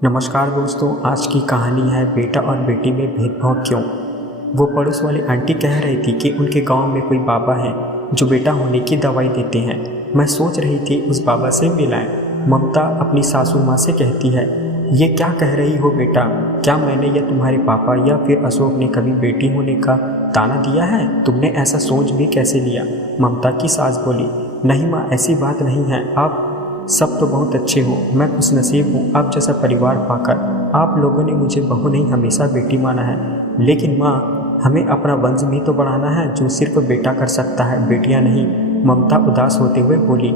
नमस्कार दोस्तों, आज की कहानी है बेटा और बेटी में भेदभाव क्यों। वो पड़ोस वाली आंटी कह रही थी कि उनके गांव में कोई बाबा है जो बेटा होने की दवाई देते हैं। मैं सोच रही थी उस बाबा से मिलाएं। ममता अपनी सासू माँ से कहती है, ये क्या कह रही हो बेटा, क्या मैंने या तुम्हारे पापा या फिर अशोक ने कभी बेटी होने का ताना दिया है? तुमने ऐसा सोच भी कैसे लिया? ममता की सास बोली, नहीं माँ, ऐसी बात नहीं है। आप सब तो बहुत अच्छे हो, मैं खुशनसीब हूँ आप जैसा परिवार पाकर। आप लोगों ने मुझे बहू नहीं हमेशा बेटी माना है, लेकिन माँ हमें अपना वंश भी तो बढ़ाना है जो सिर्फ बेटा कर सकता है, बेटियाँ नहीं। ममता उदास होते हुए बोली,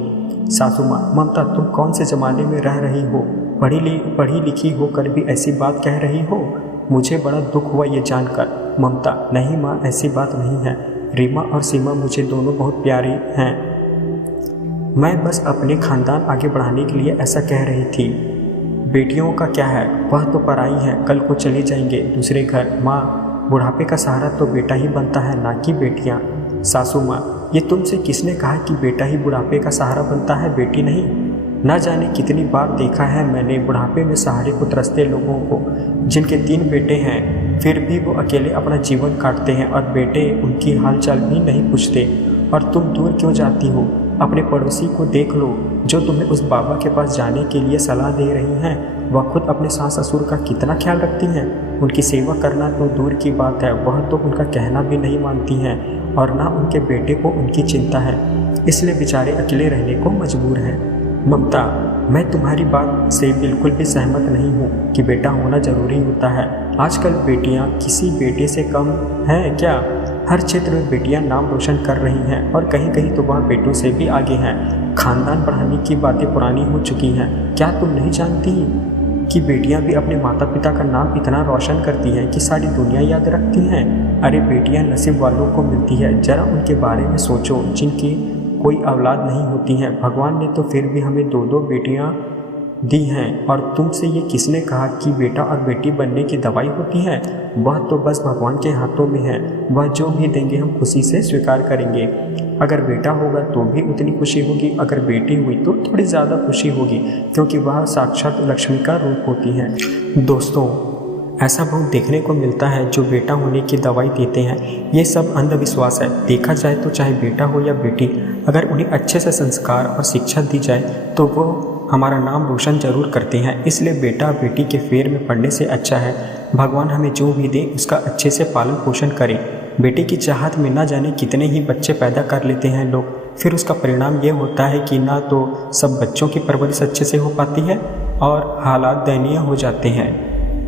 सासू माँ, ममता तुम कौन से ज़माने में रह रही हो? पढ़ी लिखी होकर भी ऐसी बात कह रही हो। मुझे बड़ा दुख हुआ ये जानकर। ममता, नहीं माँ, ऐसी बात नहीं है। रीमा और सीमा मुझे दोनों बहुत प्यारी हैं। मैं बस अपने खानदान आगे बढ़ाने के लिए ऐसा कह रही थी। बेटियों का क्या है, वह तो पराई है, कल को चले जाएंगे दूसरे घर। माँ, बुढ़ापे का सहारा तो बेटा ही बनता है, ना कि बेटियाँ। सासू माँ, ये तुमसे किसने कहा कि बेटा ही बुढ़ापे का सहारा बनता है, बेटी नहीं? ना जाने कितनी बार देखा है मैंने बुढ़ापे में सहारे को तरसते लोगों को, जिनके 3 बेटे हैं फिर भी वो अकेले अपना जीवन काटते हैं और बेटे उनकी हालचाल भी नहीं पूछते। और तुम दूर क्यों जाती हो? अपने पड़ोसी को देख लो जो तुम्हें उस बाबा के पास जाने के लिए सलाह दे रही हैं। वह खुद अपने सास ससुर का कितना ख्याल रखती हैं। उनकी सेवा करना तो दूर की बात है, वह तो उनका कहना भी नहीं मानती हैं और ना उनके बेटे को उनकी चिंता है, इसलिए बेचारे अकेले रहने को मजबूर हैं। ममता, मैं तुम्हारी बात से बिल्कुल भी सहमत नहीं हूँ कि बेटा होना ज़रूरी होता है। आजकल बेटियाँ किसी बेटे से कम हैं क्या? हर क्षेत्र में बेटियां नाम रोशन कर रही हैं और कहीं कहीं तो वह बेटों से भी आगे हैं। खानदान बढ़ाने की बातें पुरानी हो चुकी हैं। क्या तुम नहीं जानती कि बेटियां भी अपने माता पिता का नाम इतना रोशन करती हैं कि सारी दुनिया याद रखती हैं? अरे बेटियां नसीब वालों को मिलती है, जरा उनके बारे में सोचो जिनकी कोई औलाद नहीं होती हैं। भगवान ने तो फिर भी हमें 2-2 बेटियाँ दी हैं। और तुमसे ये किसने कहा कि बेटा और बेटी बनने की दवाई होती है? वह तो बस भगवान के हाथों में है, वह जो भी देंगे हम खुशी से स्वीकार करेंगे। अगर बेटा होगा तो भी उतनी खुशी होगी, अगर बेटी हुई तो थोड़ी ज़्यादा खुशी होगी, क्योंकि वह साक्षात लक्ष्मी का रूप होती है। दोस्तों, ऐसा बहुत देखने को मिलता है जो बेटा होने की दवाई देते हैं। ये सब अंधविश्वास है। देखा जाए तो चाहे बेटा हो या बेटी, अगर उन्हें अच्छे से संस्कार और शिक्षा दी जाए तो वो हमारा नाम रोशन जरूर करते हैं। इसलिए बेटा बेटी के फेर में पड़ने से अच्छा है भगवान हमें जो भी दे उसका अच्छे से पालन पोषण करे। बेटे की चाहत में ना जाने कितने ही बच्चे पैदा कर लेते हैं लोग, फिर उसका परिणाम ये होता है कि ना तो सब बच्चों की परवरिश अच्छे से हो पाती है और हालात दयनीय हो जाते हैं।